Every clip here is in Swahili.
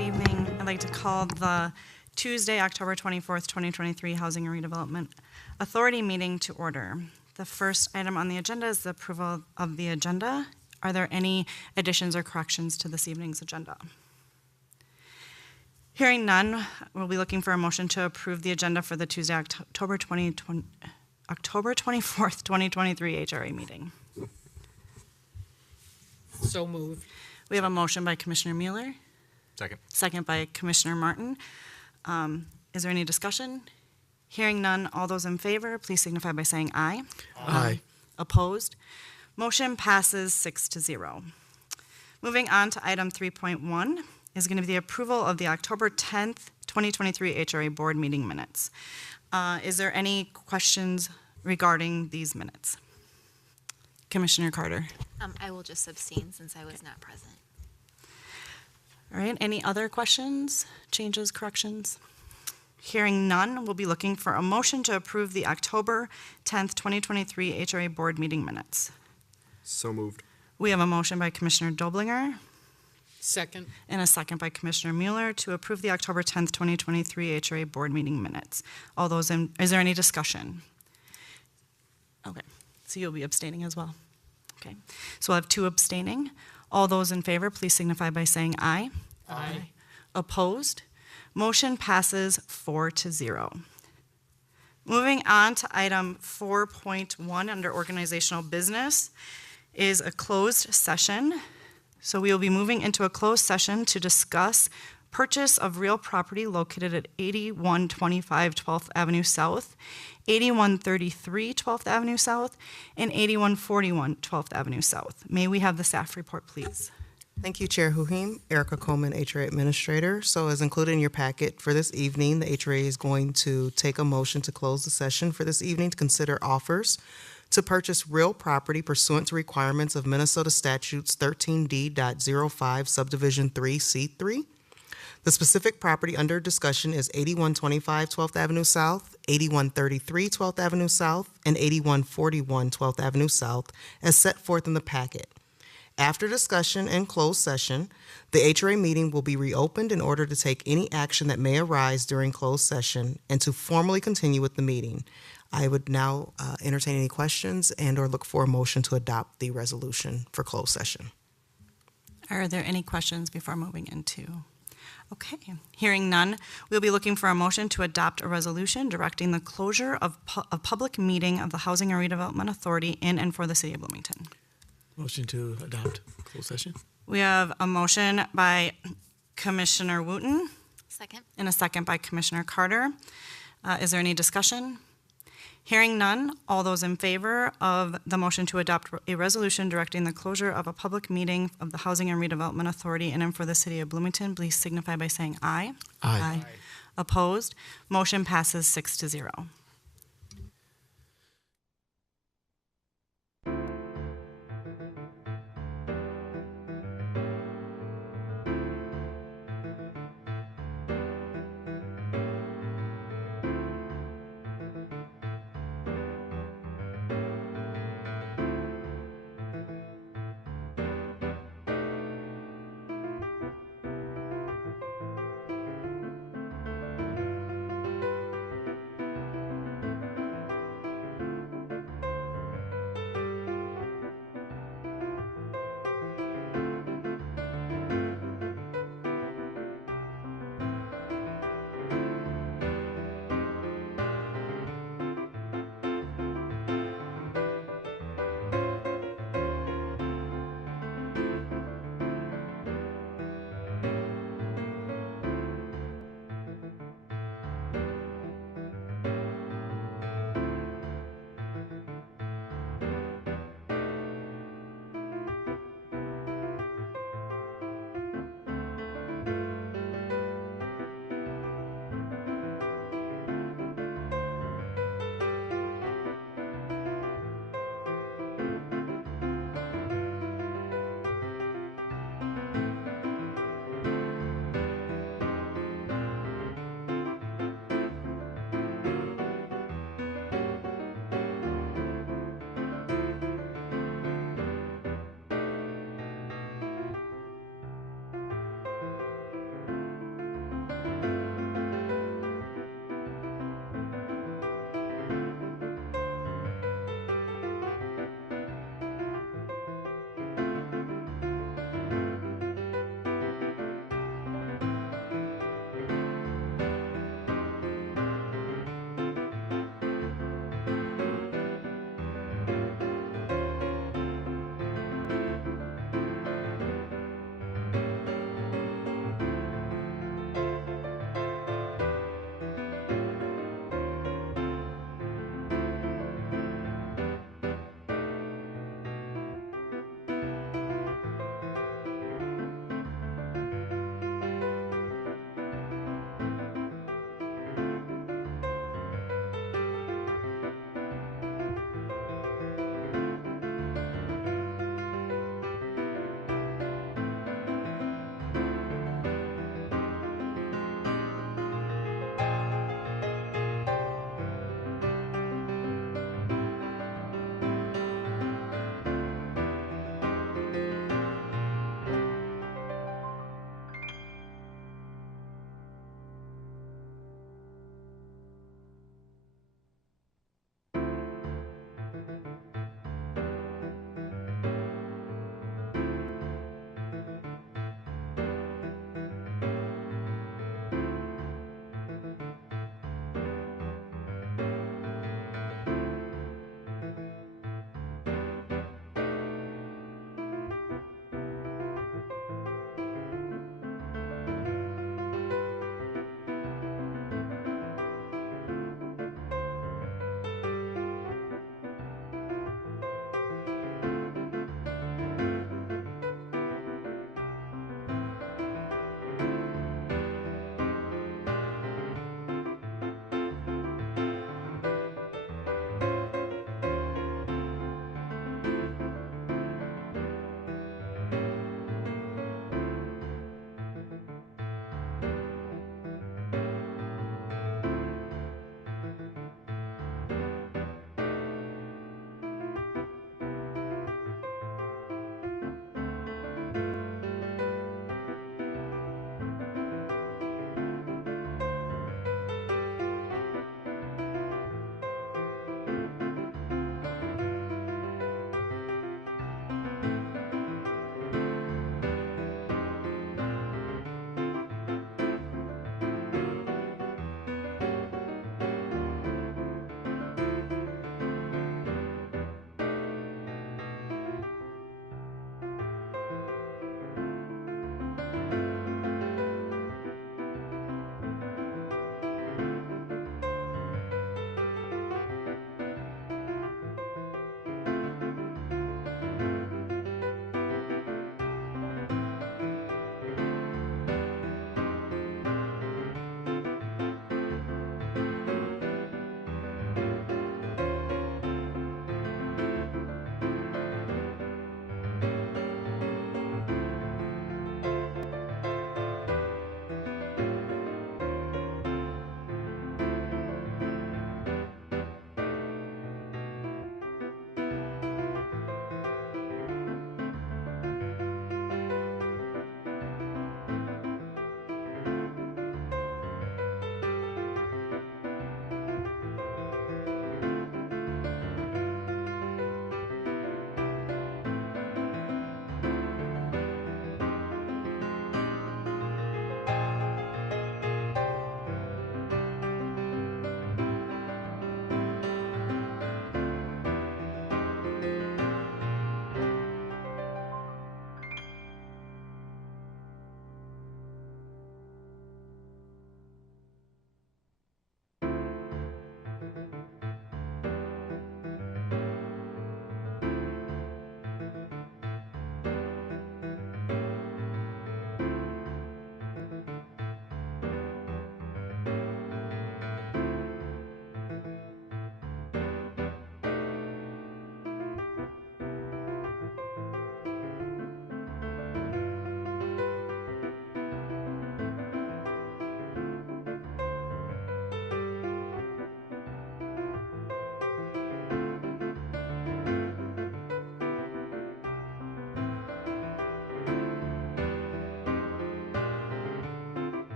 evening. I'd like to call the Tuesday, October 24th, 2023 Housing and Redevelopment Authority meeting to order. The first item on the agenda is the approval of the agenda. Are there any additions or corrections to this evening's agenda? Hearing none, we'll be looking for a motion to approve the agenda for the Tuesday, October 24th, 2023 HRA meeting. So moved. We have a motion by Commissioner Mueller. Second. Second by Commissioner Martin. Is there any discussion? Hearing none, all those in favor, please signify by saying aye. Aye. Opposed? Motion passes 6-0. Moving on to item 3.1 is going to be the approval of the October 10th, 2023 HRA board meeting minutes. Is there any questions regarding these minutes? Commissioner Carter. I will just abstain since I was not present. All right, any other questions, changes, corrections? Hearing none, we'll be looking for a motion to approve the October 10th, 2023 HRA board meeting minutes. So moved. We have a motion by Commissioner Doblinger Second. and a second by Commissioner Mueller to approve the October 10th, 2023 HRA board meeting minutes. All those in, is there any discussion? Okay, so you'll be abstaining as well. Okay, so we'll have two abstaining. All those in favor, please signify by saying aye. Aye. Opposed? Motion passes 4-0. Moving on to item 4.1 under organizational business is a closed session. So we will be moving into a closed session to discuss purchase of real property located at 8125 12th Avenue South, 8133 12th Avenue South, and 8141 12th Avenue South. May we have the staff report, please? Thank you, Chair Huhim. Erica Coleman, HRA Administrator. So as included in your packet for this evening, the HRA is going to take a motion to close the session for this evening to consider offers to purchase real property pursuant to requirements of Minnesota Statutes 13D.05 Subdivision 3C3. The specific property under discussion is 8125 12th Avenue South, 8133 12th Avenue South, and 8141 12th Avenue South, as set forth in the packet. After discussion and closed session, the HRA meeting will be reopened in order to take any action that may arise during closed session and to formally continue with the meeting. I would now entertain any questions and or look for a motion to adopt the resolution for closed session. Are there any questions before moving into? Okay, hearing none, we'll be looking for a motion to adopt a resolution directing the closure of a public meeting of the Housing and Redevelopment Authority in and for the City of Bloomington. Motion to adopt closed session. We have a motion by Commissioner Wooten Second. and a second by Commissioner Carter. Is there any discussion? Hearing none, all those in favor of the motion to adopt a resolution directing the closure of a public meeting of the Housing and Redevelopment Authority in and for the City of Bloomington, please signify by saying aye. Aye. Opposed? Motion passes 6-0.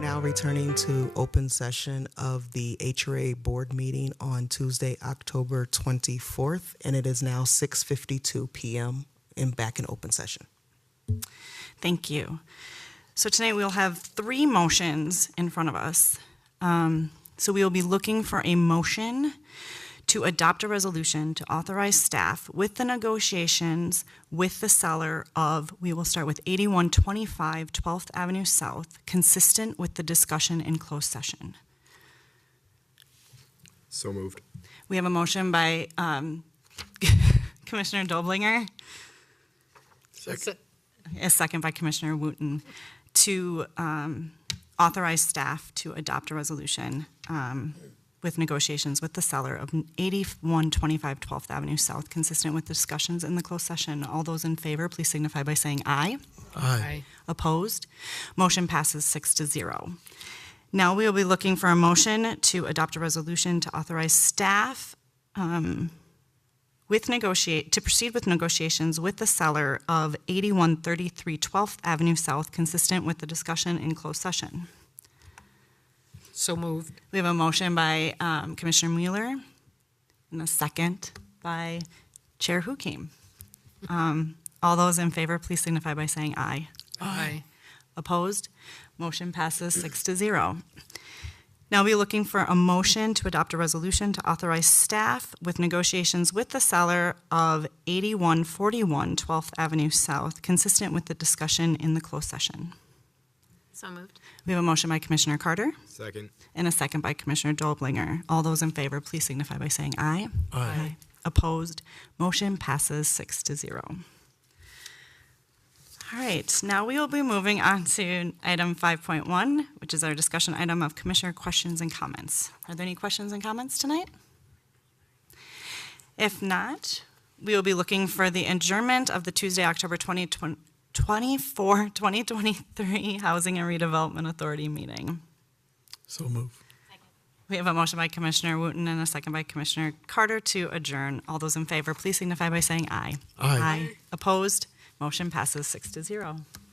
Now returning to open session of the HRA board meeting on Tuesday, October 24th, and it is now 6:52 p.m. and back in open session. Thank you. So tonight we'll have three motions in front of us. So we will be looking for a motion to adopt a resolution to authorize staff with the negotiations with the seller of, we will start with 8125 12th Avenue South, consistent with the discussion in closed session. So moved. We have a motion by Commissioner Doblinger, Se- a second by Commissioner Wooten, to authorize staff to adopt a resolution with negotiations with the seller of 8125 12th Avenue South, consistent with discussions in the closed session. All those in favor, please signify by saying aye. Aye. Opposed? Motion passes 6-0. Now we will be looking for a motion to adopt a resolution to authorize staff to proceed with negotiations with the seller of 8133 12th Avenue South, consistent with the discussion in closed session. So moved. We have a motion by Commissioner Mueller and a second by Chair Hukim. All those in favor, please signify by saying aye. Aye. Opposed? Motion passes 6-0. Now we're looking for a motion to adopt a resolution to authorize staff with negotiations with the seller of 8141 12th Avenue South, consistent with the discussion in the closed session. So moved. We have a motion by Commissioner Carter Second. and a second by Commissioner Doblinger. All those in favor, please signify by saying aye. Aye. Opposed? Motion passes 6-0. All right, now we will be moving on to item 5.1, which is our discussion item of Commissioner questions and comments. Are there any questions and comments tonight? If not, we will be looking for the adjournment of the Tuesday, October 2023 Housing and Redevelopment Authority meeting. So move. We have a motion by Commissioner Wooten and a second by Commissioner Carter to adjourn. All those in favor, please signify by saying aye. Aye. Opposed? Motion passes 6-0.